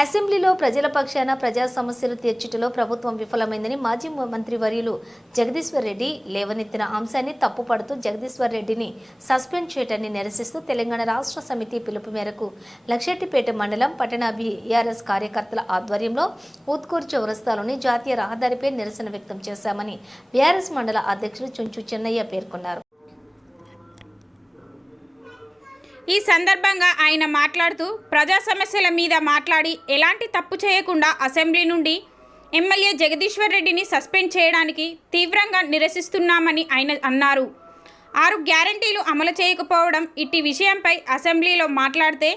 అసెంబ్లీలో ప్రజల పక్షాన ప్రజా సమస్యలు తీర్చుటలో ప్రభుత్వం విఫలమైందని మాజీ మంత్రి వర్యులు జగదీశ్వర్ రెడ్డి లేవనెత్తిన అంశాన్ని తప్పుపడుతూ జగదీశ్వర్ రెడ్డిని సస్పెండ్ చేయటాన్ని నిరసిస్తూ తెలంగాణ రాష్ట్ర సమితి పిలుపు మేరకు లక్షెట్టిపేట మండలం పట్టణ బీఆర్ఎస్ కార్యకర్తల ఆధ్వర్యంలో ఊత్కూరు చౌరస్తాలోని జాతీయ రహదారిపై నిరసన వ్యక్తం చేశామని బీఆర్ఎస్ మండల అధ్యక్షులు చుంచు చెన్నయ్య పేర్కొన్నారు. ఈ సందర్భంగా ఆయన మాట్లాడుతూ ప్రజా సమస్యల మీద మాట్లాడి ఎలాంటి తప్పు చేయకుండా అసెంబ్లీ నుండి ఎమ్మెల్యే జగదీశ్వర్ రెడ్డిని సస్పెండ్ చేయడానికి తీవ్రంగా నిరసిస్తున్నామని ఆయన అన్నారు. ఆరు గ్యారంటీలు అమలు చేయకపోవడం ఇట్టి విషయంపై అసెంబ్లీలో మాట్లాడితే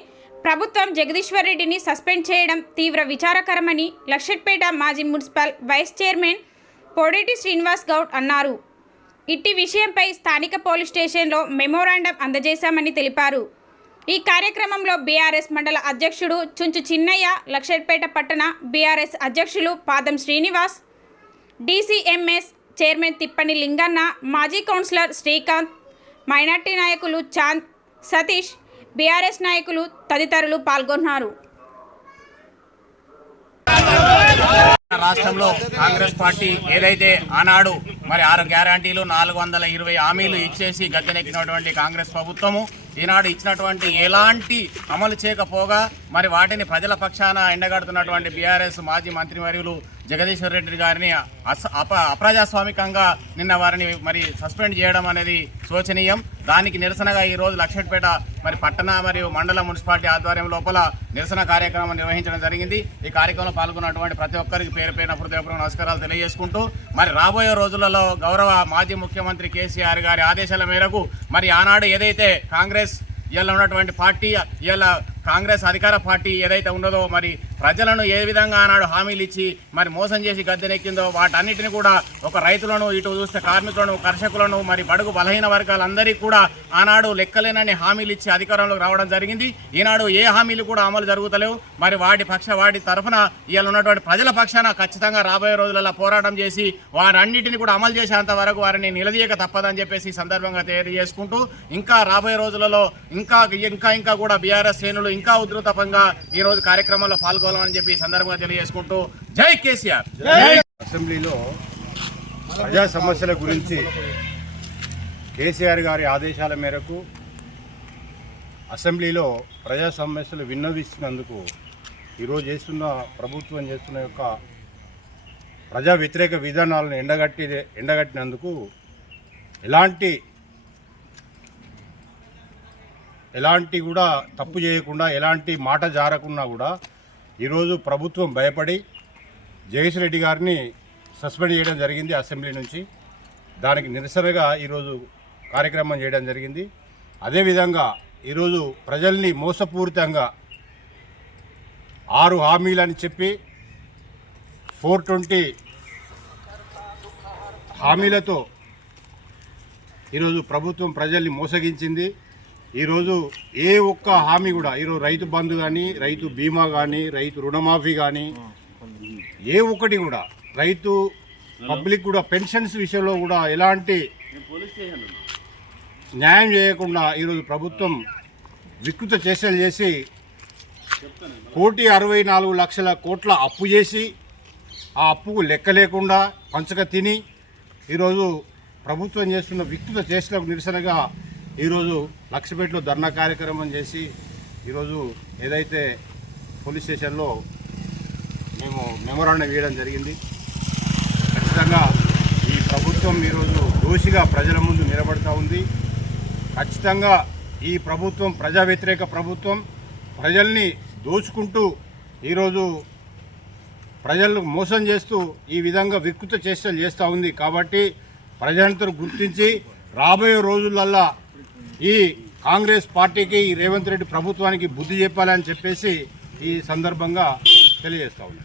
ప్రభుత్వం జగదీశ్వర్ రెడ్డిని సస్పెండ్ చేయడం తీవ్ర విచారకరమని లక్షట్పేట మాజీ municipal vice chairman Podeti Srinivas Goud అన్నారు. ఇట్టి విషయంపై స్థానిక పోలీస్ స్టేషన్లో మెమోరాండం అందజేశామని తెలిపారు. ఈ కార్యక్రమంలో బీఆర్ఎస్ మండల అధ్యక్షుడు చుంచు చిన్నయ్య లక్షపేట పట్టణ బీఆర్ఎస్ అధ్యక్షులు పాదం శ్రీనివాస్ డీసీఎంఎస్ చైర్మన్ తిప్పని లింగన్న మాజీ కౌన్సిలర్ శ్రీకాంత్ మైనార్టీ నాయకులు చాంద్ సతీష్ బీఆర్ఎస్ నాయకులు తదితరులు పాల్గొన్నారు. రాష్ట్రంలో కాంగ్రెస్ పార్టీ ఏదైతే ఆనాడు మరి ఆరు గ్యారంటీలు నాలుగు వందల ఇరవై హామీలు ఇచ్చేసి గద్దెనెక్కినటువంటి కాంగ్రెస్ ప్రభుత్వము. ఈనాడు ఇచ్చినటువంటి ఎలాంటి అమలు చేయకపోగా మరి వాటిని ప్రజల పక్షాన ఎండగడుతున్నటువంటి బీఆర్ఎస్ మాజీ మంత్రివర్యులు జగదీశ్వర్ రెడ్డి గారిని అస అప అప్రజాస్వామికంగా నిన్న వారిని మరి సస్పెండ్ చేయడం అనేది శోచనీయం. దానికి నిరసనగా ఈ రోజు మరి పట్టణ మరియు మండల మున్సిపాలిటీ ఆధ్వర్యం లోపల నిరసన కార్యక్రమం నిర్వహించడం జరిగింది. ఈ కార్యక్రమంలో పాల్గొన్నటువంటి ప్రతి ఒక్కరికి పేరు పేరున హృదయపూర్వక నమస్కారాలు తెలియజేసుకుంటూ మరి రాబోయే రోజులలో గౌరవ మాజీ ముఖ్యమంత్రి కేసీఆర్ గారి ఆదేశాల మేరకు మరి ఆనాడు ఏదైతే కాంగ్రెస్ ఇలా ఉన్నటువంటి పార్టీ ఇలా కాంగ్రెస్ అధికార పార్టీ ఏదైతే ఉన్నదో మరి ప్రజలను ఏ విధంగా ఆనాడు హామీలు ఇచ్చి మరి మోసం చేసి గద్దెనెక్కిందో వాటన్నిటిని కూడా ఒక రైతులను ఇటు చూస్తే కార్మికులను కర్షకులను మరి బడుగు బలహీన వర్గాలందరికీ కూడా ఆనాడు లెక్కలేనని హామీలు ఇచ్చి అధికారంలోకి రావడం జరిగింది. ఈనాడు ఏ హామీలు కూడా అమలు జరుగుతలేవు. మరి వాటి పక్ష వాటి తరఫున ఇవాళ ఉన్నటువంటి ప్రజల పక్షాన ఖచ్చితంగా రాబోయే రోజులలో పోరాటం చేసి వారన్నిటిని కూడా అమలు చేసేంత వరకు వారిని నిలదీయక తప్పదని చెప్పేసి సందర్భంగా సందర్భంగా తెలియజేసుకుంటూ ఇంకా రాబోయే రోజులలో ఇంకా ఇంకా ఇంకా కూడా బీఆర్ఎస్ శ్రేణులు ఇంకా ఉధృతంగా ఈ రోజు కార్యక్రమంలో పాల్గొనాలని చెప్పి ఈ సందర్భంగా తెలియజేసుకుంటూ జై కేసీఆర్. అసెంబ్లీలో ప్రజా సమస్యల గురించి కేసీఆర్ గారి ఆదేశాల మేరకు అసెంబ్లీలో ప్రజా సమస్యలు విన్నవిస్తున్నందుకు ఈరోజు చేస్తున్న ప్రభుత్వం చేస్తున్న యొక్క ప్రజా వ్యతిరేక విధానాలను ఎండగట్టి ఎండగట్టినందుకు ఎలాంటి ఎలాంటి కూడా తప్పు చేయకుండా ఎలాంటి మాట జారకుండా కూడా ఈరోజు ప్రభుత్వం భయపడి జగేష్ రెడ్డి గారిని సస్పెండ్ చేయడం జరిగింది అసెంబ్లీ నుంచి. దానికి నిరసనగా ఈరోజు కార్యక్రమం చేయడం జరిగింది. అదేవిధంగా ఈరోజు ప్రజల్ని మోసపూరితంగా ఆరు హామీలని చెప్పి ఫోర్ ట్వంటీ హామీలతో ఈరోజు ప్రభుత్వం ప్రజల్ని మోసగించింది. ఈరోజు ఏ ఒక్క హామీ కూడా ఈరోజు రైతు బంధు కానీ రైతు బీమా కానీ రైతు రుణమాఫీ కానీ ఏ ఒక్కటి కూడా రైతు పబ్లిక్ కూడా పెన్షన్స్ విషయంలో కూడా ఎలాంటి న్యాయం చేయకుండా ఈరోజు ప్రభుత్వం వికృత చేష్టలు చేసి కోటి అరవై నాలుగు లక్షల కోట్ల అప్పు చేసి ఆ అప్పుకు లెక్క లేకుండా పంచక తిని ఈరోజు ప్రభుత్వం చేస్తున్న వికృత చేష్టలకు నిరసనగా ఈరోజు లక్షపేటలో ధర్నా కార్యక్రమం చేసి ఈరోజు ఏదైతే పోలీస్ స్టేషన్లో మేము మెమోరాండం వేయడం జరిగింది. ఖచ్చితంగా ఈ ప్రభుత్వం ఈరోజు దోషిగా ప్రజల ముందు నిలబడతా ఉంది. ఖచ్చితంగా ఈ ప్రభుత్వం ప్రజా వ్యతిరేక ప్రభుత్వం ప్రజల్ని దోచుకుంటూ ఈరోజు ప్రజలను మోసం చేస్తూ ఈ విధంగా వికృత చేష్టలు చేస్తూ ఉంది. కాబట్టి ప్రజలందరూ గుర్తించి రాబోయే రోజులల్లా ఈ కాంగ్రెస్ పార్టీకి ఈ రేవంత్ రెడ్డి ప్రభుత్వానికి బుద్ధి చెప్పాలని చెప్పేసి ఈ సందర్భంగా తెలియజేస్తా ఉన్నాను